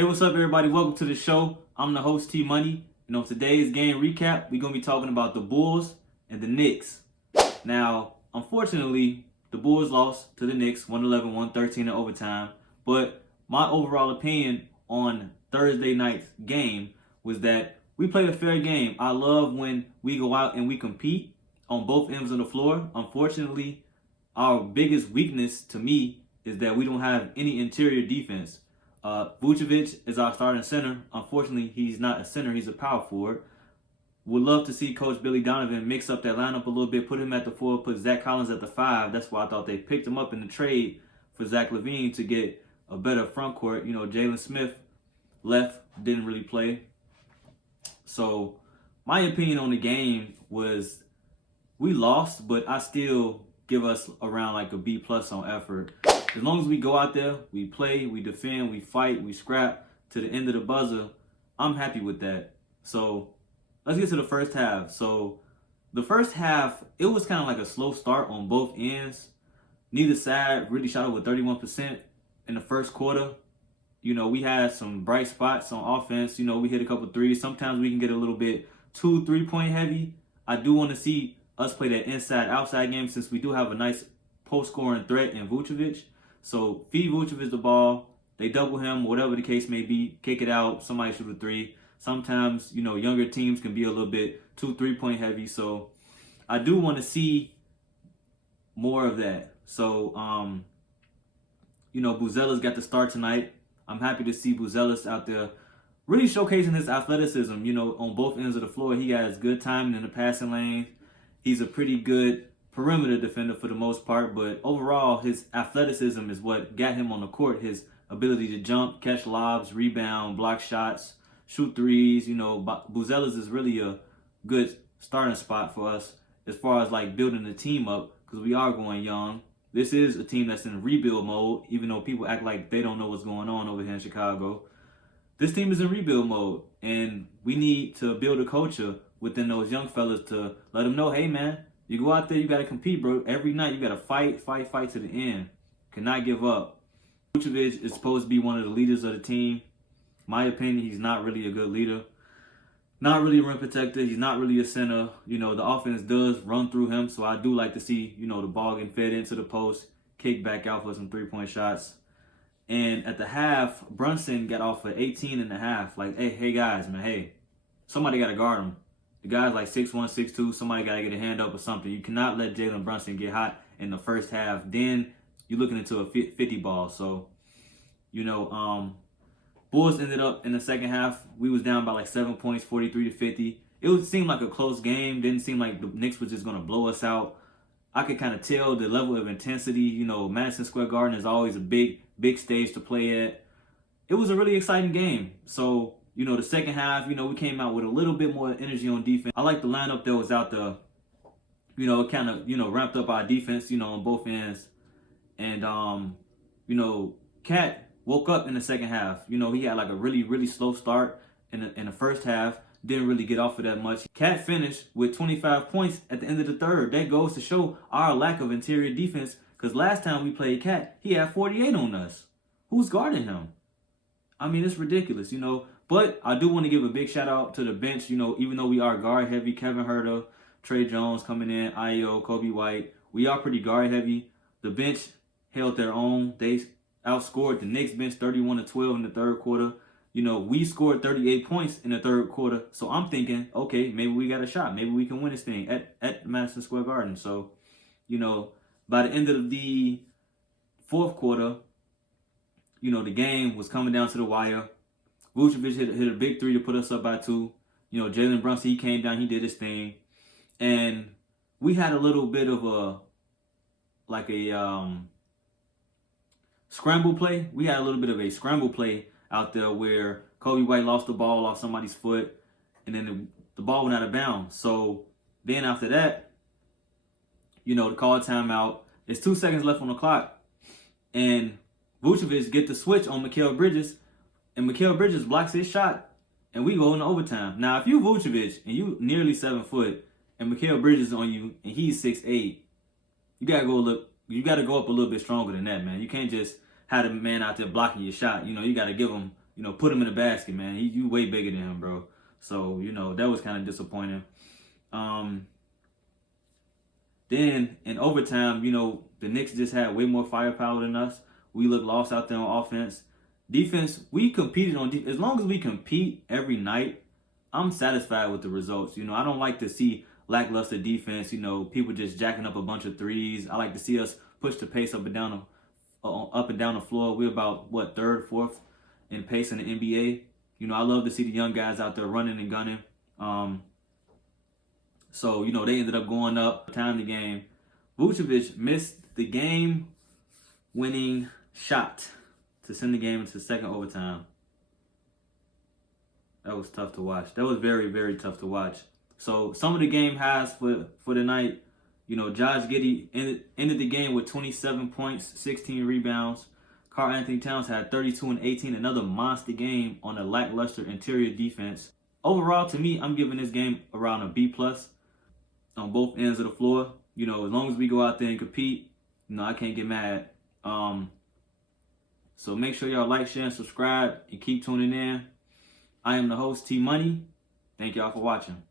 Hey, what's up, everybody? Welcome to the show. I'm the host, T Money. Today's game recap, we're going to be talking about the Bulls and the Knicks. Now, unfortunately, the Bulls lost to the Knicks 111-113 in overtime. But my overall opinion on Thursday night's game was that we played a fair game. I love when we go out and we compete on both ends of the floor. Unfortunately, our biggest weakness to me is that we don't have any interior defense. Vucevic is our starting center. Unfortunately, he's not a center. He's a power forward. Would love to see Coach Billy Donovan mix up that lineup a little bit, put him at the 4, put Zach Collins at the 5. That's why I thought they picked him up in the trade for Zach LaVine to get a better front court. Jalen Smith left, didn't really play. So my opinion on the game was we lost, but I still give us around like a B plus on effort. As long as we go out there, we play, we defend, we fight, we scrap to the end of the buzzer, I'm happy with that. So let's get to the first half. So the first half, it was kind of like a slow start on both ends. Neither side really shot over 31% in the first quarter. We had some bright spots on offense. We hit a couple threes. Sometimes we can get a little bit too 3-point heavy. I do want to see us play that inside-outside game since we do have a nice post-scoring threat in Vucevic. So feed Vucevic the ball. They double him, whatever the case may be. Kick it out. Somebody shoot a 3. Sometimes, younger teams can be a little bit too 3-point heavy. So I do want to see more of that. So, Buzella's got the start tonight. I'm happy to see Buzella's out there really showcasing his athleticism. On both ends of the floor, he has good timing in the passing lane. He's a pretty good perimeter defender for the most part, but overall, his athleticism is what got him on the court. His ability to jump, catch lobs, rebound, block shots, shoot threes. Buzella's is really a good starting spot for us as far as like building the team up because we are going young. This is a team that's in rebuild mode, even though people act like they don't know what's going on over here in Chicago. This team is in rebuild mode, and we need to build a culture within those young fellas to let them know, hey, man, you go out there, you got to compete, bro. Every night, you got to fight to the end. Cannot give up. Vucevic is supposed to be one of the leaders of the team. My opinion, he's not really a good leader. Not really a rim protector. He's not really a center. The offense does run through him, so I do like to see, the ball getting fed into the post, kick back out for some 3-point shots. And at the half, Brunson got off for 18 and a half. Like, hey guys, man, hey, somebody got to guard him. The guy's like 6'1", 6'2". Somebody got to get a hand up or something. You cannot let Jalen Brunson get hot in the first half. Then you're looking into a 50 ball. So, Bulls ended up in the second half. We was down by like 7 points, 43-50. It seemed like a close game. Didn't seem like the Knicks was just going to blow us out. I could kind of tell the level of intensity. Madison Square Garden is always a big stage to play at. It was a really exciting game. So, the second half, we came out with a little bit more energy on defense. I like the lineup that was out there. It kind of, ramped up our defense, on both ends. And, Cat woke up in the second half. He had like a really, really slow start in the first half. Didn't really get off of that much. Cat finished with 25 points at the end of the third. That goes to show our lack of interior defense. Because last time we played Cat, he had 48 on us. Who's guarding him? I mean, it's ridiculous, But I do want to give a big shout out to the bench. Even though we are guard heavy, Kevin Huerter, Trey Jones coming in, Ayo, Kobe White. We are pretty guard heavy. The bench held their own. They outscored the Knicks bench 31-12 in the third quarter. We scored 38 points in the third quarter. So I'm thinking, okay, maybe we got a shot. Maybe we can win this thing at Madison Square Garden. So, by the end of the fourth quarter, the game was coming down to the wire. Vucevic hit a big 3 to put us up by 2. Jalen Brunson, he came down, he did his thing. And we had a little bit of a scramble play. We had a little bit of a scramble play out there where Kobe White lost the ball off somebody's foot, and then the ball went out of bounds. So then after that, to call a timeout, there's 2 seconds left on the clock, and Vucevic get the switch on Mikal Bridges, and Mikal Bridges blocks his shot, and we go into overtime. Now, if you Vucevic and you nearly 7 foot, and Mikal Bridges is on you, and he's 6'8", you gotta go up a little bit stronger than that, man. You can't just have a man out there blocking your shot. You got to give him, put him in the basket, man. You way bigger than him, bro. So, that was kind of disappointing. Then in overtime, the Knicks just had way more firepower than us. We looked lost out there on offense. Defense, we competed on as long as we compete every night, I'm satisfied with the results. I don't like to see lackluster defense, people just jacking up a bunch of threes. I like to see us push the pace up and down the floor. We're about third, fourth in pace in the NBA. I love to see the young guys out there running and gunning. So, they ended up going up, time the game. Vucevic missed the game-winning shot to send the game into the second overtime. That was tough to watch. That was very, very tough to watch. So, some of the game highs for the night, Josh Giddey ended the game with 27 points, 16 rebounds. Karl Anthony Towns had 32 and 18, another monster game on a lackluster interior defense. Overall, to me, I'm giving this game around a B+ on both ends of the floor. As long as we go out there and compete, I can't get mad. So make sure y'all like, share, and subscribe, and keep tuning in. I am the host, T Money. Thank y'all for watching.